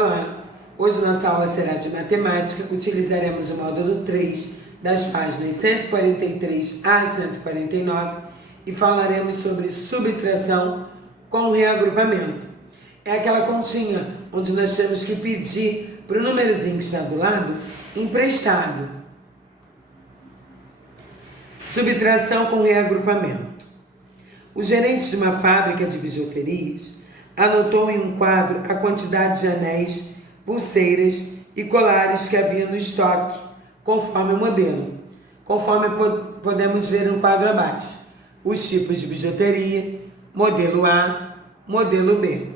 Olá! Hoje nossa aula será de matemática. Utilizaremos o módulo 3 das páginas 143 a 149 e falaremos sobre subtração com reagrupamento. É aquela continha onde nós temos que pedir para o númerozinho que está do lado emprestado. Subtração com reagrupamento. O gerente de uma fábrica de bijuterias anotou em um quadro a quantidade de anéis, pulseiras e colares que havia no estoque, conforme o modelo. Conforme podemos ver no quadro abaixo, os tipos de bijuteria, modelo A, modelo B.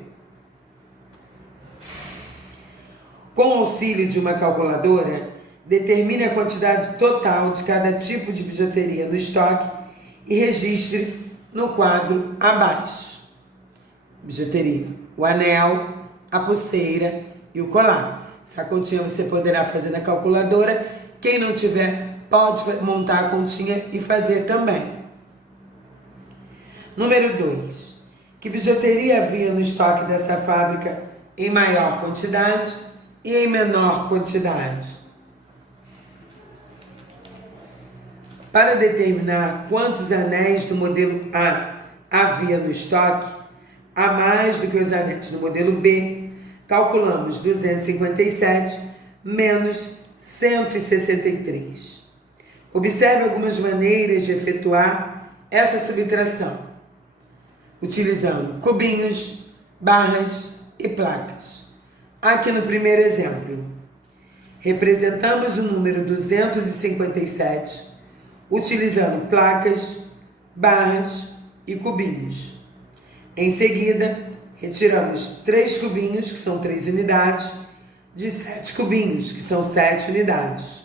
Com o auxílio de uma calculadora, determine a quantidade total de cada tipo de bijuteria no estoque e registre no quadro abaixo. Bijuteria: o anel, a pulseira e o colar. Essa continha você poderá fazer na calculadora. Quem não tiver, pode montar a continha e fazer também. Número 2. Que bijuteria havia no estoque dessa fábrica em maior quantidade e em menor quantidade? Para determinar quantos anéis do modelo A havia no estoque, a mais do que os anéis do modelo B, calculamos 257 menos 163. Observe algumas maneiras de efetuar essa subtração, utilizando cubinhos, barras e placas. Aqui no primeiro exemplo, representamos o número 257 utilizando placas, barras e cubinhos. Em seguida, retiramos 3 cubinhos, que são 3 unidades, de 7 cubinhos, que são 7 unidades.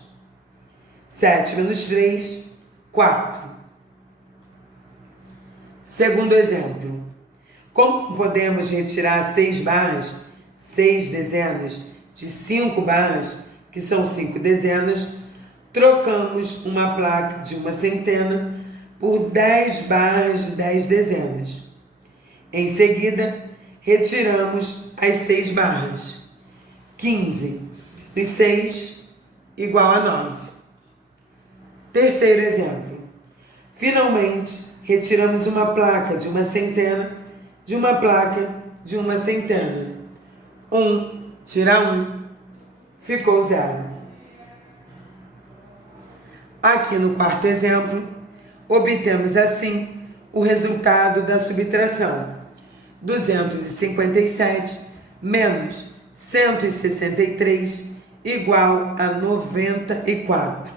7 menos 3, 4. Segundo exemplo, como podemos retirar 6 barras, 6 dezenas, de 5 barras, que são 5 dezenas, trocamos uma placa de uma centena por 10 barras de 10 dezenas. Em seguida, retiramos as 6 barras. 15 menos 6 igual a 9. Terceiro exemplo. Finalmente, retiramos uma placa de uma centena de uma placa de uma centena. 1 tira 1, ficou 0. Aqui no quarto exemplo, obtemos assim o resultado da subtração: 257 menos 163 igual a 94.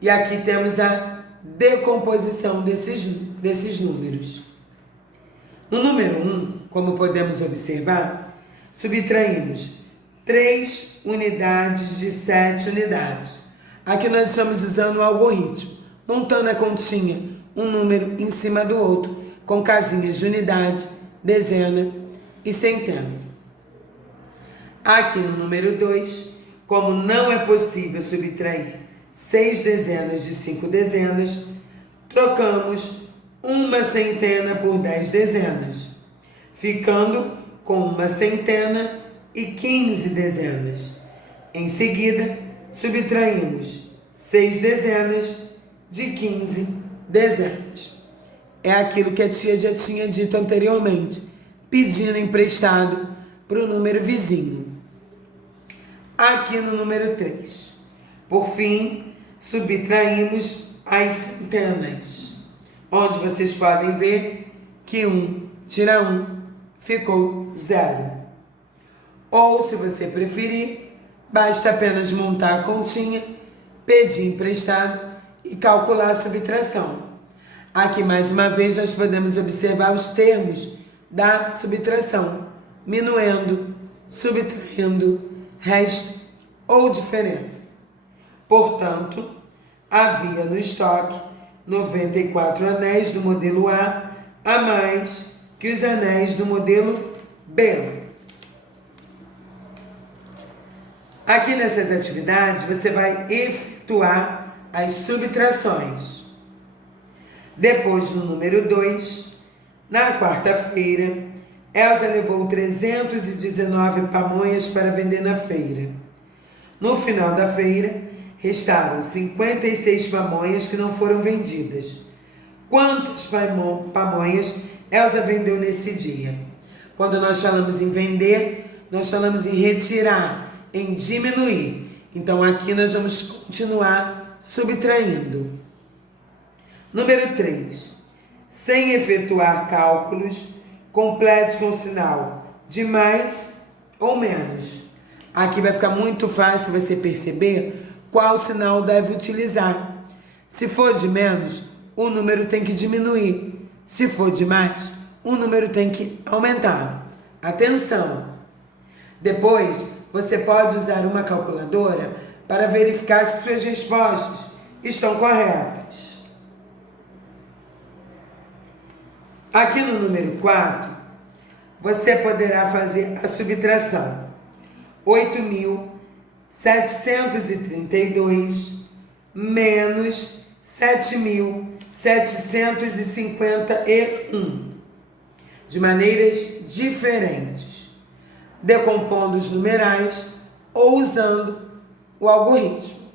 E aqui temos a decomposição desses números. No número 1, como podemos observar, subtraímos 3 unidades de 7 unidades. Aqui nós estamos usando o algoritmo, montando a continha, um número em cima do outro, com casinhas de unidade, dezena e centena. Aqui no número 2, como não é possível subtrair 6 dezenas de 5 dezenas, trocamos uma centena por 10 dezenas, ficando com uma centena e 15 dezenas. Em seguida, subtraímos 6 dezenas de 15 dezenas. É aquilo que a tia já tinha dito anteriormente, pedindo emprestado para o número vizinho. Aqui no número 3, por fim, subtraímos as centenas, onde vocês podem ver que 1 tira 1, ficou 0. Ou, se você preferir, basta apenas montar a continha, pedir emprestado e calcular a subtração. Aqui, mais uma vez, nós podemos observar os termos da subtração: minuendo, subtraindo, resto ou diferença. Portanto, havia no estoque 94 anéis do modelo A mais que os anéis do modelo B. Aqui nessas atividades, você vai efetuar as subtrações. Depois, no número 2, na quarta-feira, Elza levou 319 pamonhas para vender na feira. No final da feira, restaram 56 pamonhas que não foram vendidas. Quantas pamonhas Elza vendeu nesse dia? Quando nós falamos em vender, nós falamos em retirar, em diminuir. Então, aqui nós vamos continuar subtraindo. Número 3. Sem efetuar cálculos, complete com o sinal de mais ou menos. Aqui vai ficar muito fácil você perceber qual sinal deve utilizar. Se for de menos, o número tem que diminuir. Se for de mais, o número tem que aumentar. Atenção! Depois, você pode usar uma calculadora para verificar se suas respostas estão corretas. Aqui no número 4, você poderá fazer a subtração. 8.732 menos 7.751, de maneiras diferentes, decompondo os numerais ou usando o algoritmo.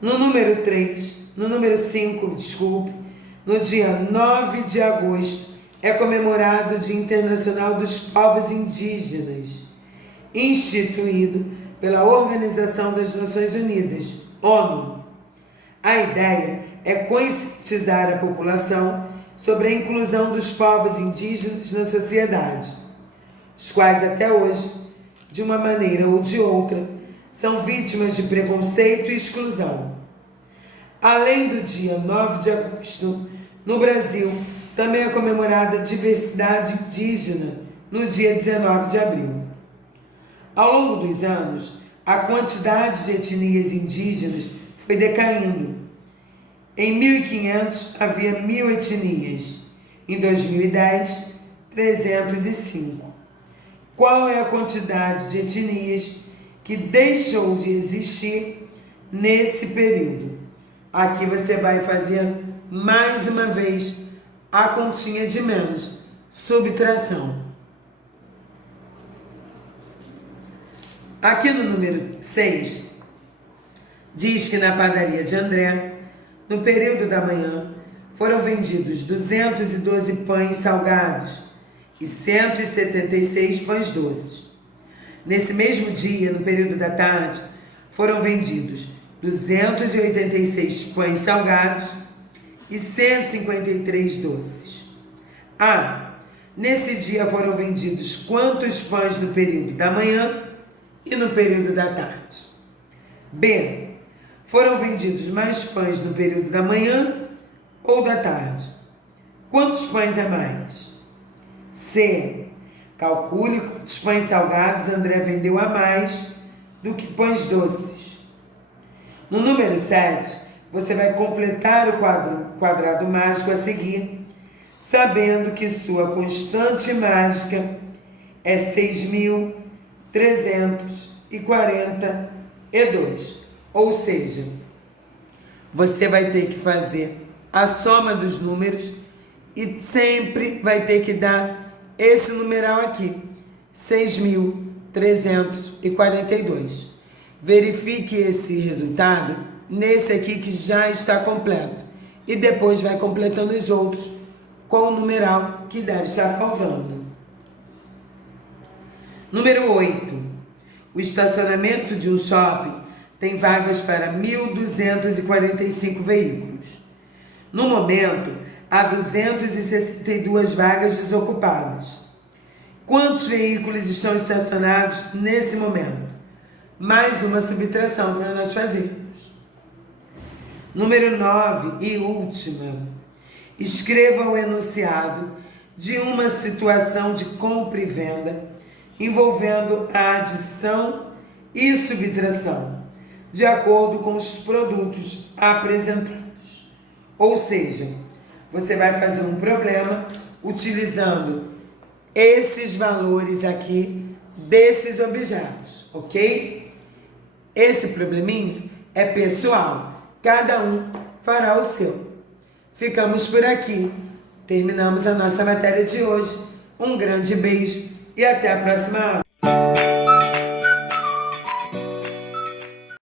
No número 5, no dia 9 de agosto, é comemorado o Dia Internacional dos Povos Indígenas, instituído pela Organização das Nações Unidas, ONU. A ideia é conscientizar a população sobre a inclusão dos povos indígenas na sociedade, os quais até hoje, de uma maneira ou de outra, são vítimas de preconceito e exclusão. Além do dia 9 de agosto, no Brasil, também é comemorada a diversidade indígena no dia 19 de abril. Ao longo dos anos, a quantidade de etnias indígenas foi decaindo. Em 1500 havia 1000 etnias, em 2010, 305. Qual é a quantidade de etnias que deixou de existir nesse período? Aqui você vai fazer mais uma vez a continha de menos, subtração. Aqui no número 6, diz que na padaria de André, no período da manhã, foram vendidos 212 pães salgados e 176 pães doces. Nesse mesmo dia, no período da tarde, foram vendidos 286 pães salgados e 153 doces. Nesse dia foram vendidos quantos pães no período da manhã e no período da tarde? B. Foram vendidos mais pães no período da manhã ou da tarde? Quantos pães a mais? C. Calcule quantos pães salgados André vendeu a mais do que pães doces. No número 7, você vai completar o quadrado mágico a seguir, sabendo que sua constante mágica é 6.342. Ou seja, você vai ter que fazer a soma dos números e sempre vai ter que dar esse numeral aqui, 6.342. Verifique esse resultado nesse aqui que já está completo e depois vai completando os outros com o numeral que deve estar faltando. Número 8. O estacionamento de um shopping tem vagas para 1.245 veículos. No momento, há 262 vagas desocupadas. Quantos veículos estão estacionados nesse momento? Mais uma subtração para nós fazermos. Número 9 e última. Escreva o enunciado de uma situação de compra e venda envolvendo a adição e subtração, de acordo com os produtos apresentados. Ou seja, você vai fazer um problema utilizando esses valores aqui desses objetos, ok? Esse probleminha é pessoal, cada um fará o seu. Ficamos por aqui. Terminamos a nossa matéria de hoje. Um grande beijo e até a próxima aula.